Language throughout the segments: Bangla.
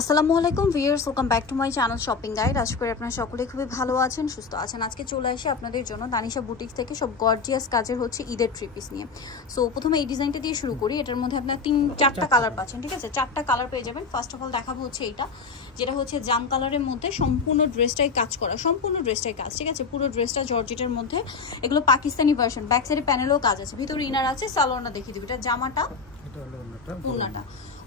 আসসালামু আলাইকুম viewers, welcome back to my channel shopping guide. আশা করি আপনারা সকলে খুবই ভালো আছেন, সুস্থ আছেন। আজকে চলে আসি আপনাদের জন্য তানিশা বুটিক থেকে সব গর্জিয়াস কাজের হচ্ছে ঈদের থ্রি পিস নিয়ে। সো প্রথমে এই ডিজাইনটা দিয়ে শুরু করি। এটার মধ্যে আপনারা চারটা কালার পাচ্ছেন, ঠিক আছে? চারটা কালার পেয়ে যাবেন। ফার্স্ট অফ অল দেখাবো হচ্ছে এইটা, যেটা হচ্ছে জাম কালারের মধ্যে সম্পূর্ণ ড্রেসটাই কাজ করা, সম্পূর্ণ ড্রেসটাই কাজ, ঠিক আছে? পুরো ড্রেসটা জর্জেটের মধ্যে, এগুলো পাকিস্তানি ভার্সন। ব্যাক সাইডে প্যানেলও কাজ আছে, ভিতরে ইনার আছে। সালোয়ারটা দেখিয়ে দিবি। এটা জামাটা,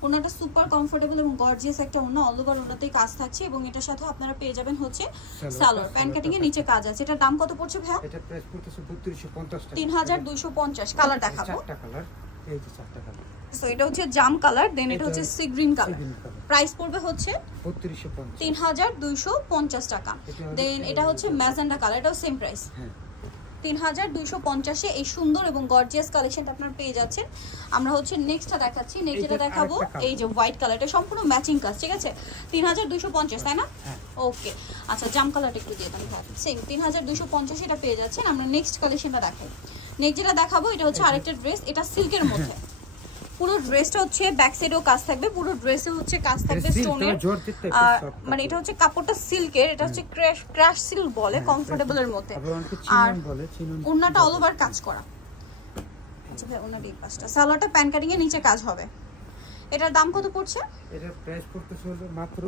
ওনাটা সুপার কমফোর্টেবল এবং গর্জিয়াস একটা ওনা, অল ওভার ওনাতেই কাজ থাকছে এবং এটার সাথে আপনারা পেয়ে যাবেন হচ্ছে সালোয়ার। প্যান্ট কাটিং এর নিচে কাজ আছে। এটার দাম কত পড়ছে ভাইয়া? এটা প্রাইস পড়তেছে 3250 টাকা। 3250। কালার দেখাবো, চারটা কালার, এই যে চারটা কালার। সো এটা হচ্ছে জাম কালার, দেন এটা হচ্ছে সি গ্রিন কালার। প্রাইস পড়বে হচ্ছে 3250 টাকা। দেন এটা হচ্ছে ম্যাজেন্ডা কালার, এটাও সেম প্রাইস। 3250 এই সুন্দর এবং গর্জিয়াস কালেকশনটা আপনারা পেয়ে যাচ্ছেন। আমরা হচ্ছে নেক্সটটা দেখাচ্ছি। নেক্সট যেটা দেখাবো এই যে হোয়াইট কালার, এটা সম্পূর্ণ ম্যাচিং কাজ, ঠিক আছে? 3250, তাই না? ওকে, আচ্ছা জাম কালারটা একটু দিয়ে দেন। সেম 3250 এটা পেয়ে যাচ্ছেন। আমরা নেক্সট কালেকশনটা দেখাই। নেক্সট যেটা দেখাবো এটা হচ্ছে আরেকটা ড্রেস, এটা সিল্কের মধ্যে। পুরো ড্রেসটা হচ্ছে ব্যাক সাইডেও কাজ থাকবে, পুরো ড্রেসে হচ্ছে কাজ থাকবে স্টোনের। আর মানে এটা হচ্ছে কাপড়টা সিল্কের, এটা হচ্ছে ক্র্যাশ সিল্ক বলে, কমফোর্টেবলের মধ্যে। আর ওন্নাটা অল ওভার কাজ করা। আচ্ছা ভাই, ওন্নার এই পাশটা সালোয়ারটা প্যান্ট কাটিং এর নিচে কাজ হবে। এটার দাম কত পড়ছে? এটার প্রাইস পড়তেছে মাত্র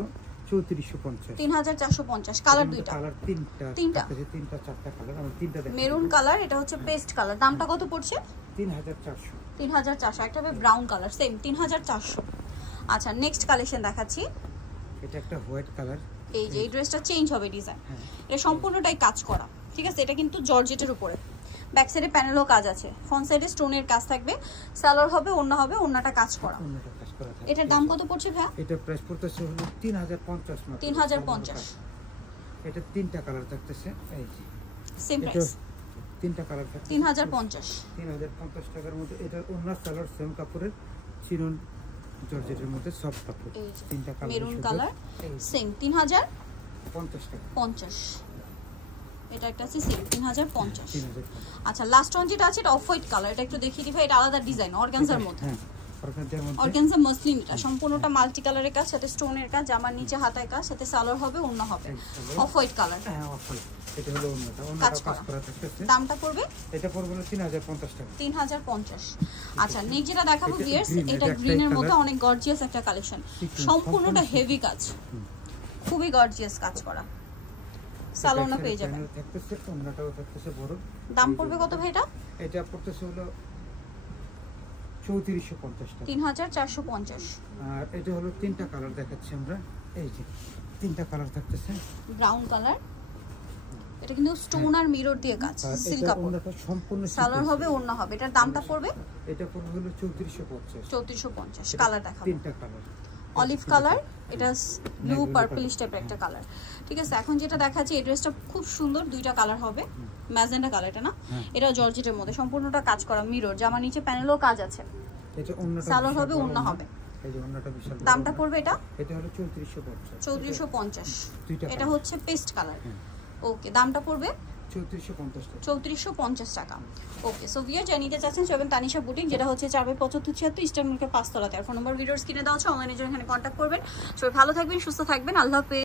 3450। 3450। কালার দুইটা, কালার তিনটা চারটা কালার, আমরা তিনটা দেখাবো। মেরুন কালার, এটা হচ্ছে পেস্ট কালার। দামটা কত পড়ছে? 3400। 3400। একটা হবে ব্রাউন কালার, সেম 3400। আচ্ছা নেক্সট কালেকশন দেখাচ্ছি। এটা একটা হোয়াইট কালার। এই যে এই ড্রেসটা চেঞ্জ হবে ডিজাইন, এটা সম্পূর্ণটাই কাজ করা, ঠিক আছে? এটা কিন্তু জর্জেটের উপরে, ব্যাক সাইডে প্যানেলও কাজ আছে, ফ্রন্ট সাইডে স্টোনের কাজ থাকবে। সালোয়ার হবে, ওন্না হবে, ওন্নাটা কাজ করা। এটার দাম কত পড়ছে ভাই? এটা প্রাইস পড়তেছে 3050 মাত্র। 3050। এটা তিনটা কালার থাকতেছে, এই যে সেম প্রাইস। তিনটা কালার থাকছে 3050। 3050 টাকার মধ্যে। এটা ওন্না সালোয়ার সেম কাপড়ের, চিনন জর্জেটের মধ্যে সফট কাপড়। তিনটা কালার, মেরুন কালার, সেম 3050 টাকা। 50। এটা একটা আছে সেম 3050। আচ্ছা লাস্ট ওয়ান যেটা আছে এটা অফ হোয়াইট কালার, এটা একটু দেখিয়ে দিই ভাই। এটা আলাদা ডিজাইন, অর্গানজার মধ্যে। অর্গানজা মসলিন, এটা সম্পূর্ণটা মাল্টি কালারের কাজ, সাথে স্টোনের কাজ, জামার নিচে হাতায় কাজ, সাথে সালোয়ার হবে, ওন্না হবে। অফ হোয়াইট কালার, হ্যাঁ অফ হোয়াইট। এটা হলো ওন্নাটা, কাজ করা থাকছে। দামটা পড়বে? এটা পড়বে 3050 টাকা। 3050। আচ্ছা নেক্সট যেটা দেখাবো ভিউয়ার্স, এটা গ্রিনের মধ্যে অনেক গর্জিয়াস একটা কালেকশন, সম্পূর্ণটা হেভি কাজ, খুবই গর্জিয়াস কাজ করা। সালোনা পেয়ে যাবেন, থাকতেছে ওন্নাটাও থাকতেছে বড়। দাম পড়বে কত ভাই এটা? এটা পড়তেছে হলো 3450 টাকা। 3450। আর এটা হলো তিনটা কালার দেখাচ্ছি আমরা, এই যে তিনটা কালার থাকতেছে। ব্রাউন কালার, এটা কিন্তু স্টোন আর মিরর দিয়ে কাজ, সিল্ক কাপড়, সম্পূর্ণ সালোয়ার হবে, ওন্না হবে। এটার দামটা পড়বে? এটা পড়বে হলো 3450। 3450। কালার দেখাবো, তিনটা কালার। অলিভ কালার, এটা ব্লু পার্পলিশ টাইপের একটা কালার, ঠিক আছে? এখন যেটা দেখাচ্ছি এই ড্রেসটা খুব সুন্দর, দুইটা কালার হবে। ম্যাজেন্ডা কালার, এটা না? এটা জর্জেটের মধ্যে, সম্পূর্ণটা কাজ করা, মিরর, জামার নিচে প্যানেলও কাজ আছে। এটা ওন্নাটা সালোয়ার হবে, ওন্না হবে। এই যে ওন্নাটা বিশাল। দামটা পড়বে এটা? এটা হলো 3450। 3450। এটা হচ্ছে পেস্ট কালার। ওকে, দামটা পড়বে 3450 টাকা। ওকে, সো ভিউয়ার যারা নিতে চাচ্ছেন চলবেন তানিশা বুটিক, যেটা হচ্ছে 4/7576 ইস্টার্ন মার্কেট 5 তলাতে। আর ফোন নাম্বার ভিডিওস কিনে দেওয়া হচ্ছে, অনলাইনে জন্য এখানে কন্ট্যাক্ট করবেন। সবাই ভালো থাকবেন, সুস্থ থাকবেন, আল্লাহ হাফেজ।